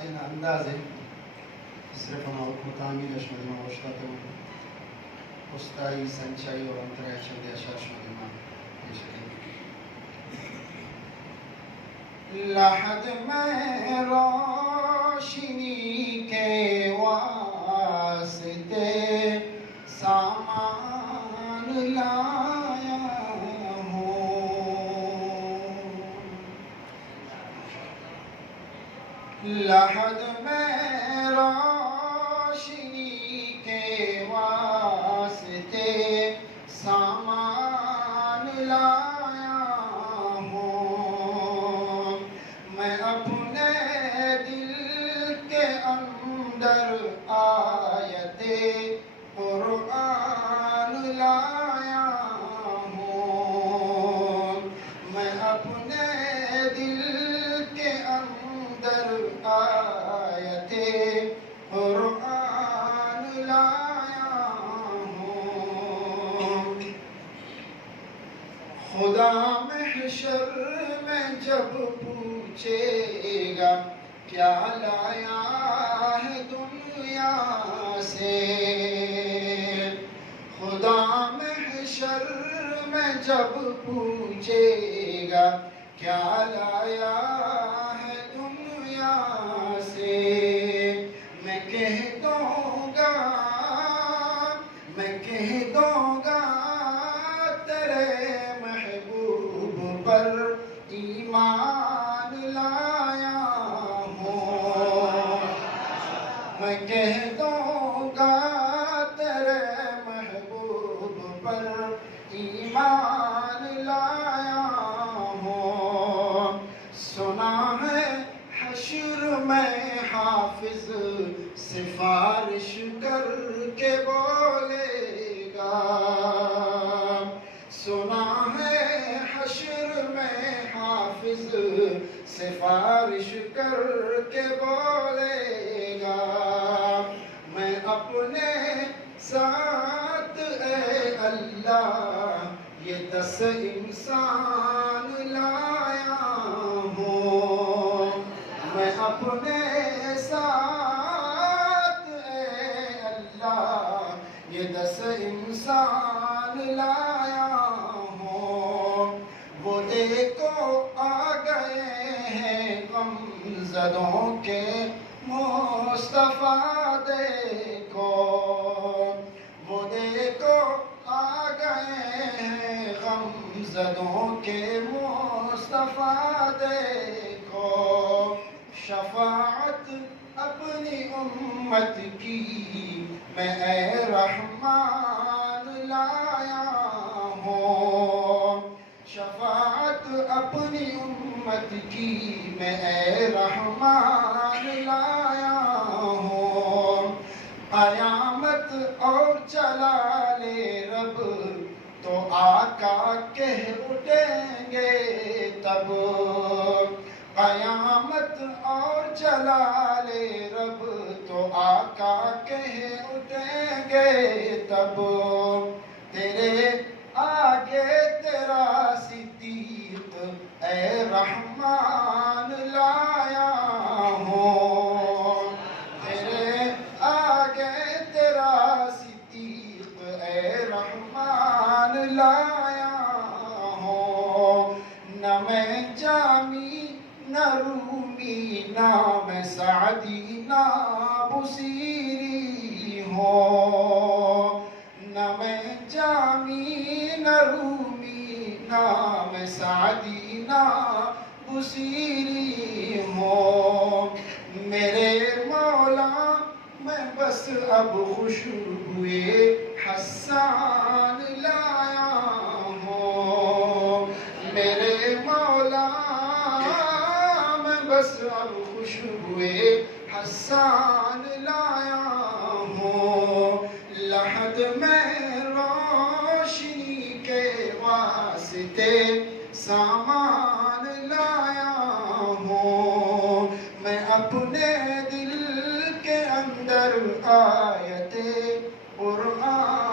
أين أندازه صرفنا وتعميل أشمدنا وشتاتهم استائی سنچائی اور انترائی چندے اشار شمدنا لحد میں روشنی کے واسطے سامان لایا ہوں لحد میں روشنی کے واسطے سامان لایا ہوں میں اپنے دل کے اندر آیت قرآن لایا ہوں میں اپنے دل کے اندر آیت قرآن لایا ہوں خدا محشر میں جب پوچھے گا کیا لایا ہے دنیا سے خدا محشر میں جب پوچھے گا کیا لایا ہے دنیا سے میں کہہ دوں گا تیرے محبوب پر ایمان لایا ہوں میں کہہ دوں گا تیرے محبوب پر ایمان لایا ہوں سنا ہے حشر میں حافظ سفارش کر کے بولے گا سنا ہے حشر میں حافظ سفارش کر کے بولے گا میں اپنے ساتھ اے اللہ یہ 10 انسان لایا ہوں میں اپنے ساتھ اے اللہ یہ 10 انسان لایا ہوں وہ دیکھو آ گئے ہیں غم زدوں کے مصطفیٰ دیکھو وہ دیکھو آ گئے ہیں غم زدوں کے مصطفیٰ دیکھو شفاعت اپنی امت کی میں اے رحمان لایا ہوں شفاعت اپنی امت کی میں اے رحمان لایا ہوں قیامت اور جلال رب تو آقا کہہ اٹھیں گے تب قیامت اور جلال رب تو آقا کہہ اٹھیں گے تب تیرے آگے تیرا صدیق اے رحمان لایا ہوں تیرے آگے تیرا صدیق اے رحمان لایا ہوں نہ میں جامی نہ رومی نہ میں سعدی نہ بصیری ہوں نہ میں جامی نہ رومی نہ میں سعدی نہ بصیری ہوں میرے مولا میں بس اب خوشبوئے حسان لایا ہوں میرے مولا میں بس اب خوشبوئے حسان لایا ہوں لحد میں روشنی کے واسطے سامان لایا ہوں میں اپنے دل کے اندر آیت قرآن